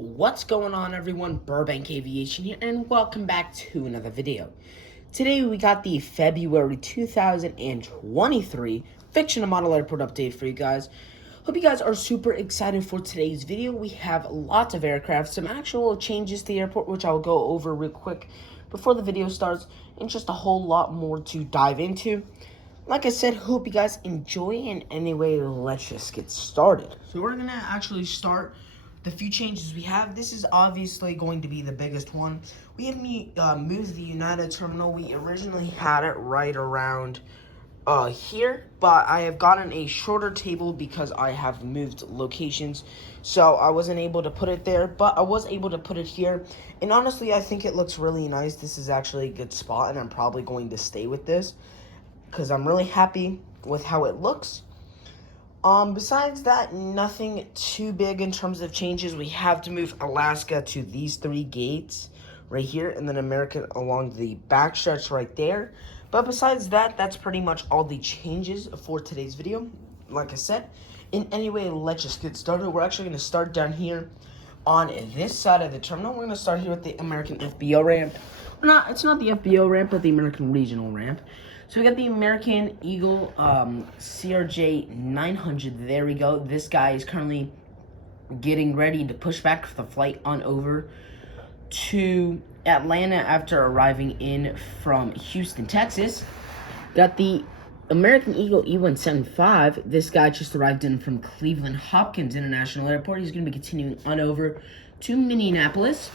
What's going on, everyone? Burbank Aviation here, and welcome back to another video. Today we got the February 2023 Fictional Model Airport update for you guys. Hope you guys are super excited for today's video. We have lots of aircraft, some actual changes to the airport, which I'll go over real quick before the video starts, and just a whole lot more to dive into. Like I said, hope you guys enjoy, and anyway, let's just get started. So we're gonna actually start the few changes we have. This is obviously going to be the biggest one. We have moved the United Terminal. We originally had it right around here, but I have gotten a shorter table because I have moved locations, so I wasn't able to put it there, but I was able to put it here, and honestly I think it looks really nice. This is actually a good spot, and I'm probably going to stay with this because I'm really happy with how it looks. Besides that, nothing too big in terms of changes. We have to move Alaska to these three gates right here, and then American along the back stretch right there. But besides that, that's pretty much all the changes for today's video. Like I said, in any way, let's just get started. We're actually going to start down here on this side of the terminal. We're going to start here with the American FBO ramp. It's not the FBO ramp, but the American Regional ramp. So we got the American Eagle CRJ 900. There we go. This guy is currently getting ready to push back the flight on over to Atlanta after arriving in from Houston, Texas. Got the American Eagle E175. This guy just arrived in from Cleveland Hopkins International Airport. He's going to be continuing on over to Minneapolis.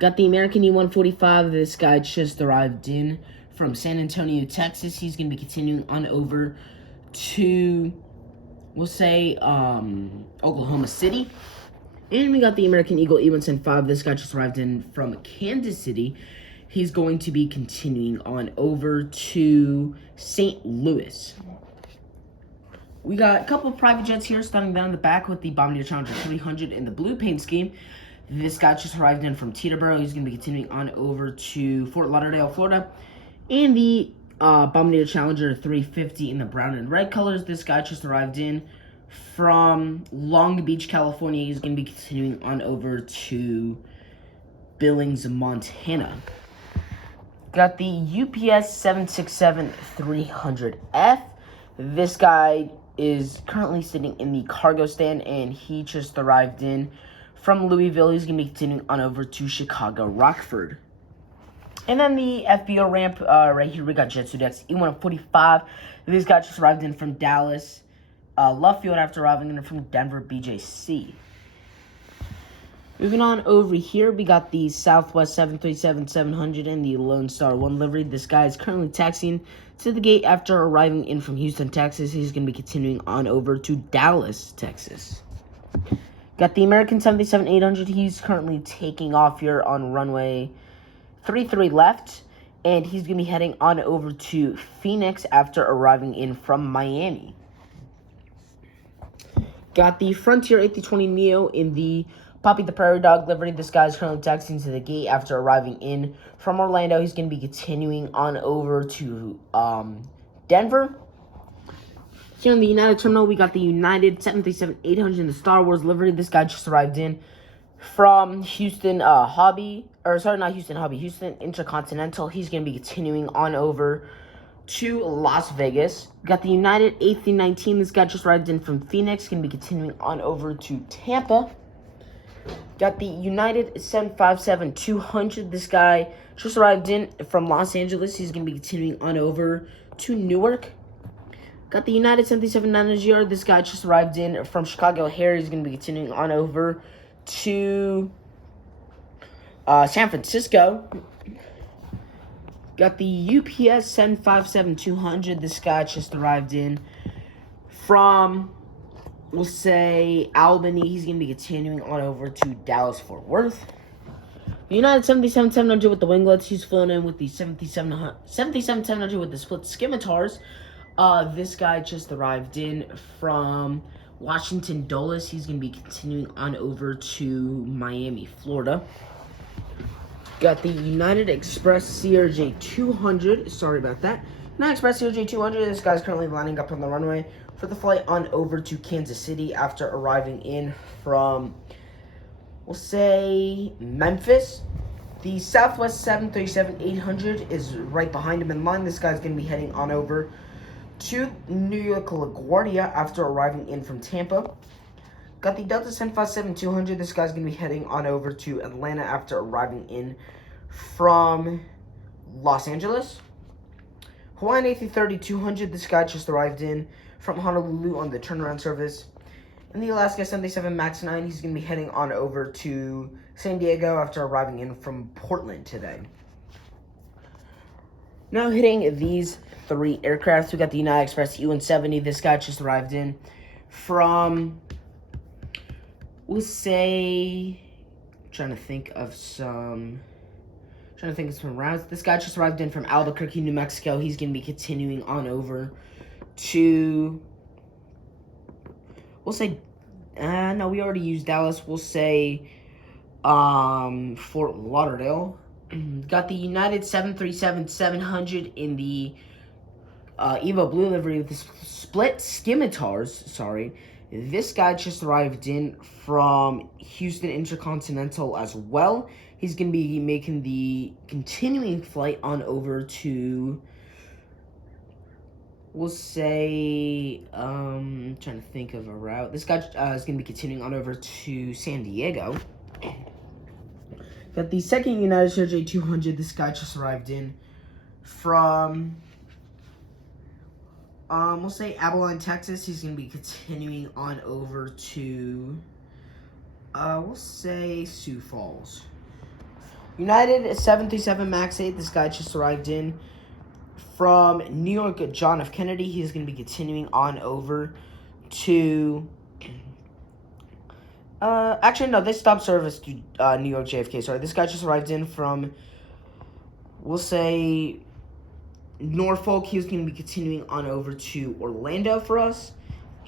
Got the American E145. This guy just arrived in from San Antonio, Texas. He's going to be continuing on over to, we'll say, Oklahoma City. And we got the American Eagle E175. This guy just arrived in from Kansas City. He's going to be continuing on over to St. Louis. We got a couple of private jets here, starting down in the back with the Bombardier Challenger 300 in the blue paint scheme. This guy just arrived in from Teterboro. He's going to be continuing on over to Fort Lauderdale, Florida. And the Bombardier Challenger 350 in the brown and red colors. This guy just arrived in from Long Beach, California. He's going to be continuing on over to Billings, Montana. Got the UPS 767-300F. This guy is currently sitting in the cargo stand, and he just arrived in from Louisville. He's going to be continuing on over to Chicago, Rockford. And then the FBO ramp, right here, we got Jetsuit X E145. This guy just arrived in from Dallas, Love Field, after arriving in from Denver, BJC. Moving on over here, we got the Southwest 737-700 and the Lone Star 1 livery. This guy is currently taxiing to the gate after arriving in from Houston, Texas. He's going to be continuing on over to Dallas, Texas. Got the American 737-800. He's currently taking off here on runway 33 left, and he's going to be heading on over to Phoenix after arriving in from Miami. Got the Frontier A320neo in the Poppy the Prairie Dog livery. This guy is currently taxiing to the gate after arriving in from Orlando. He's going to be continuing on over to Denver. Here in the United Terminal, we got the United 737-800 in the Star Wars livery. This guy just arrived in from Houston Houston Intercontinental. He's going to be continuing on over to Las Vegas. We got the United A319. This guy just arrived in from Phoenix. Going to be continuing on over to Tampa. Got the United 757-200. This guy just arrived in from Los Angeles. He's going to be continuing on over to Newark. Got the United 737-900. This guy just arrived in from Chicago O'Hare. He's going to be continuing on over to San Francisco. Got the UPS 757-200. This guy just arrived in from, we'll say, Albany. He's going to be continuing on over to Dallas-Fort Worth. The United 737-700 with the winglets. He's flown in with the 737-700 with the split scimitars. This guy just arrived in from Washington Dulles. He's going to be continuing on over to Miami, Florida. Got the United Express CRJ 200. Sorry about that. United Express CRJ 200. This guy's currently lining up on the runway for the flight on over to Kansas City after arriving in from we'll say Memphis. The Southwest 737-800 is right behind him in line. This guy's going to be heading on over to New York LaGuardia after arriving in from Tampa. Got the Delta 757-200. This guy's going to be heading on over to Atlanta after arriving in from Los Angeles. Hawaiian A330-200. This guy just arrived in from Honolulu on the turnaround service. And the Alaska 77 MAX 9, he's going to be heading on over to San Diego after arriving in from Portland today. Now hitting these three aircraft, we got the United Express E-170. This guy just arrived in from, we'll say, trying to think of some routes. This guy just arrived in from Albuquerque, New Mexico. He's going to be continuing on over to, we'll say, no, we already used Dallas. We'll say Fort Lauderdale. Got the United 737-700 in the Evo Blue livery with the split scimitars. Sorry. This guy just arrived in from Houston Intercontinental as well. He's going to be making the continuing flight on over to, we'll say, trying to think of a route. This guy is going to be continuing on over to San Diego. Got the second United Sergey 200. This guy just arrived in from, we'll say Abilene, Texas. He's going to be continuing on over to, we'll say Sioux Falls. United 737 MAX 8. This guy just arrived in from New York John F. Kennedy. He's going to be continuing on over to, actually, no, they stopped service to New York JFK. Sorry, this guy just arrived in from, we'll say, Norfolk. He's going to be continuing on over to Orlando for us.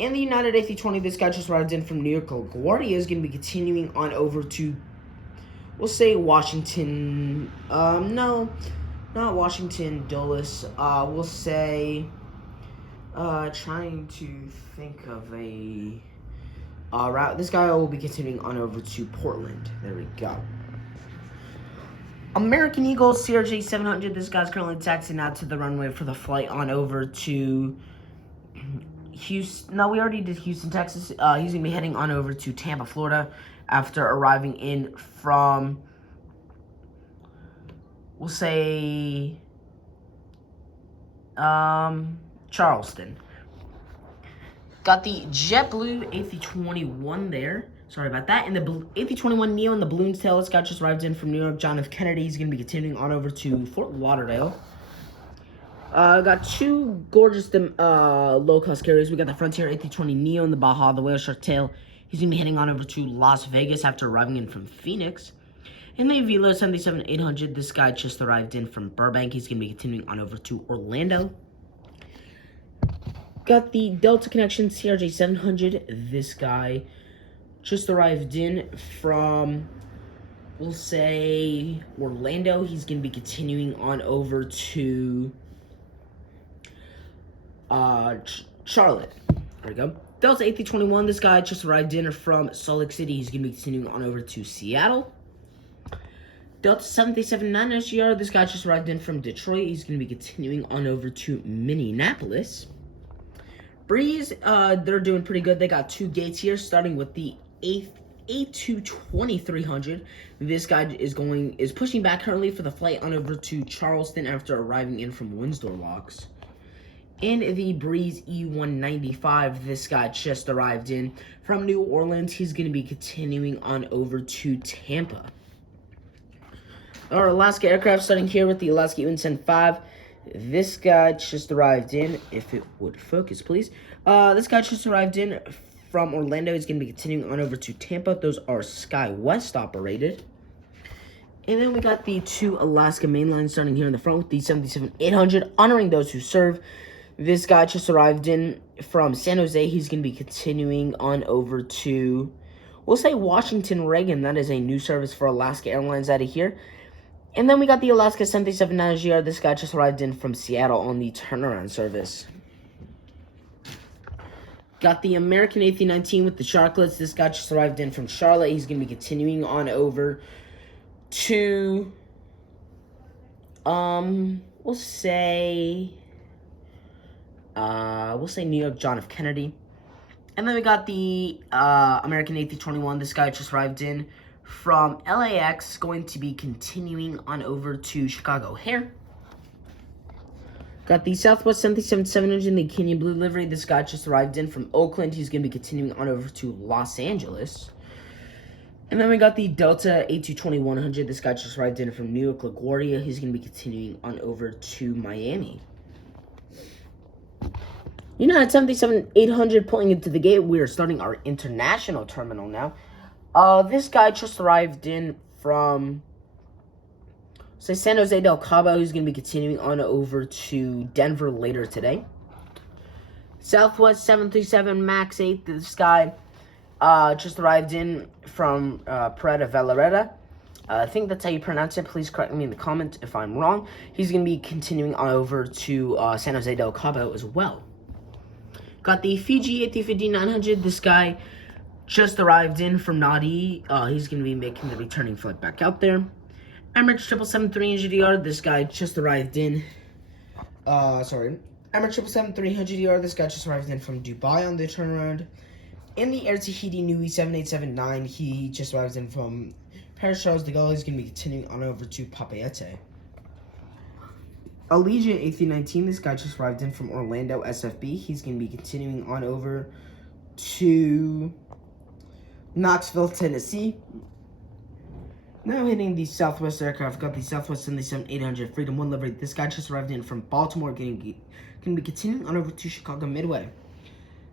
And the United A320, this guy just arrived in from New York LaGuardia, is going to be continuing on over to, we'll say, Washington. No, not Washington, Dulles. We'll say, trying to think of a route. This guy will be continuing on over to Portland. There we go. American Eagle CRJ 700. This guy's currently taxiing out to the runway for the flight on over to Houston. No, we already did Houston, Texas. He's going to be heading on over to Tampa, Florida after arriving in from, we'll say, Charleston. Got the JetBlue A321 there. Sorry about that. And the A321neo in the balloon's tail. This guy just arrived in from New York John F. Kennedy. He's going to be continuing on over to Fort Lauderdale. Got two gorgeous low-cost carriers. We got the Frontier A320neo in the Baja, the Whale Shark Tail. He's going to be heading on over to Las Vegas after arriving in from Phoenix. And the Velo 77-800. This guy just arrived in from Burbank. He's going to be continuing on over to Orlando. Got the Delta Connection CRJ 700. This guy just arrived in from, we'll say, Orlando. He's going to be continuing on over to Charlotte. There we go. Delta A321. This guy just arrived in from Salt Lake City. He's going to be continuing on over to Seattle. Delta 737-9 SGR. This guy just arrived in from Detroit. He's going to be continuing on over to Minneapolis. Breeze, they're doing pretty good. They got two gates here, starting with the A220-300. This guy is pushing back currently for the flight on over to Charleston after arriving in from Windsor Locks. In the Breeze E195, this guy just arrived in from New Orleans. He's going to be continuing on over to Tampa. Our Alaska aircraft, starting here with the Alaska UNSEN 5. This guy just arrived in, if it would focus, please. This guy just arrived in from Orlando. He's going to be continuing on over to Tampa. Those are SkyWest operated. And then we got the two Alaska mainlines starting here in the front with the 737-800, honoring those who serve. This guy just arrived in from San Jose. He's going to be continuing on over to, we'll say, Washington Reagan. That is a new service for Alaska Airlines out of here. And then we got the Alaska 737-9GR. This guy just arrived in from Seattle on the turnaround service. Got the American A319 with the chocolates. This guy just arrived in from Charlotte. He's going to be continuing on over to, we'll say New York John F. Kennedy. And then we got the American A321. This guy just arrived in from LAX, going to be continuing on over to Chicago O'Hare. Got the Southwest 737-700 in the Kenya Blue livery. This guy just arrived in from Oakland. He's going to be continuing on over to Los Angeles. And then we got the Delta A220-100. This guy just arrived in from New York LaGuardia. He's going to be continuing on over to Miami. United 737-800 pulling into the gate. We are starting our international terminal now. This guy just arrived in from, say, San Jose del Cabo. He's going to be continuing on over to Denver later today. Southwest 737 MAX 8. This guy just arrived in from Parada Valereta. I think that's how you pronounce it. Please correct me in the comments if I'm wrong. He's going to be continuing on over to San Jose del Cabo as well. Got the Fiji A350-900. This guy just arrived in from Nadi. He's going to be making the returning flight back out there. Emirates 777-300ER. This guy just arrived in. Emirates 777-300ER. This guy just arrived in from Dubai on the turnaround. In the Air Tahiti Nui 7879, he just arrived in from Paris Charles de Gaulle. He's going to be continuing on over to Papeete. Allegiant A319, this guy just arrived in from Orlando SFB. He's going to be continuing on over to Knoxville, Tennessee. Now hitting the Southwest aircraft, got the Southwest 737-800 Freedom 1 livery. This guy just arrived in from Baltimore, going to be continuing on over to Chicago Midway.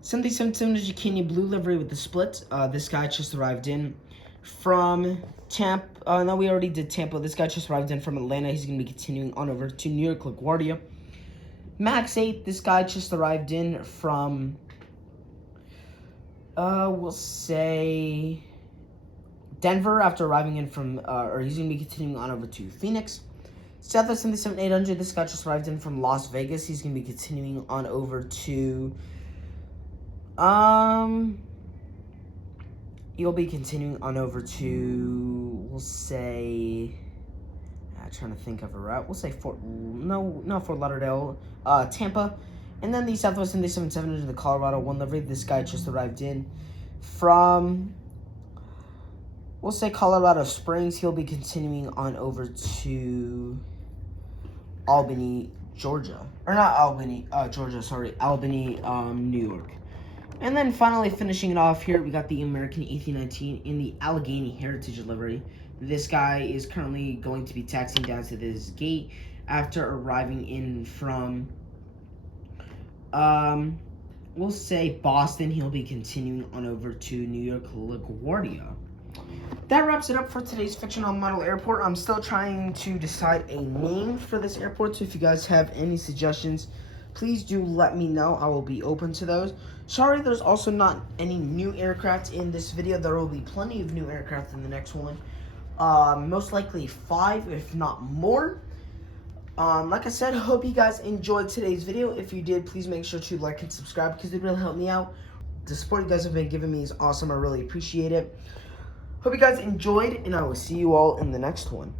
737-700 Kenya Blue livery with the split. This guy just arrived in from Tampa. No, we already did Tampa. This guy just arrived in from Atlanta. He's going to be continuing on over to New York LaGuardia. MAX 8. This guy just arrived in from, we'll say, Denver after arriving in from, or he's going to be continuing on over to Phoenix. Southwest 737-800. This guy just arrived in from Las Vegas. He's going to be continuing on over to, you'll be continuing on over to, we'll say, trying to think of a route. We'll say Fort Lauderdale, Tampa. And then the Southwest 737-700 the Colorado 1 livery. This guy just arrived in from, we'll say Colorado Springs. He'll be continuing on over to Albany, Georgia. Or not Albany, Georgia, sorry. Albany, New York. And then finally finishing it off here, we got the American A319 in the Allegheny Heritage livery. This guy is currently going to be taxiing down to this gate after arriving in from, we'll say Boston. He'll be continuing on over to New York LaGuardia. That wraps it up for today's fictional model airport. I'm still trying to decide a name for this airport, so if you guys have any suggestions, please do let me know. I will be open to those. Sorry, there's also not any new aircraft in this video. There will be plenty of new aircraft in the next one. Most likely 5, if not more. Like I said, hope you guys enjoyed today's video. If you did, please make sure to like and subscribe because it really helped me out. The support you guys have been giving me is awesome. I really appreciate it. Hope you guys enjoyed, and I will see you all in the next one.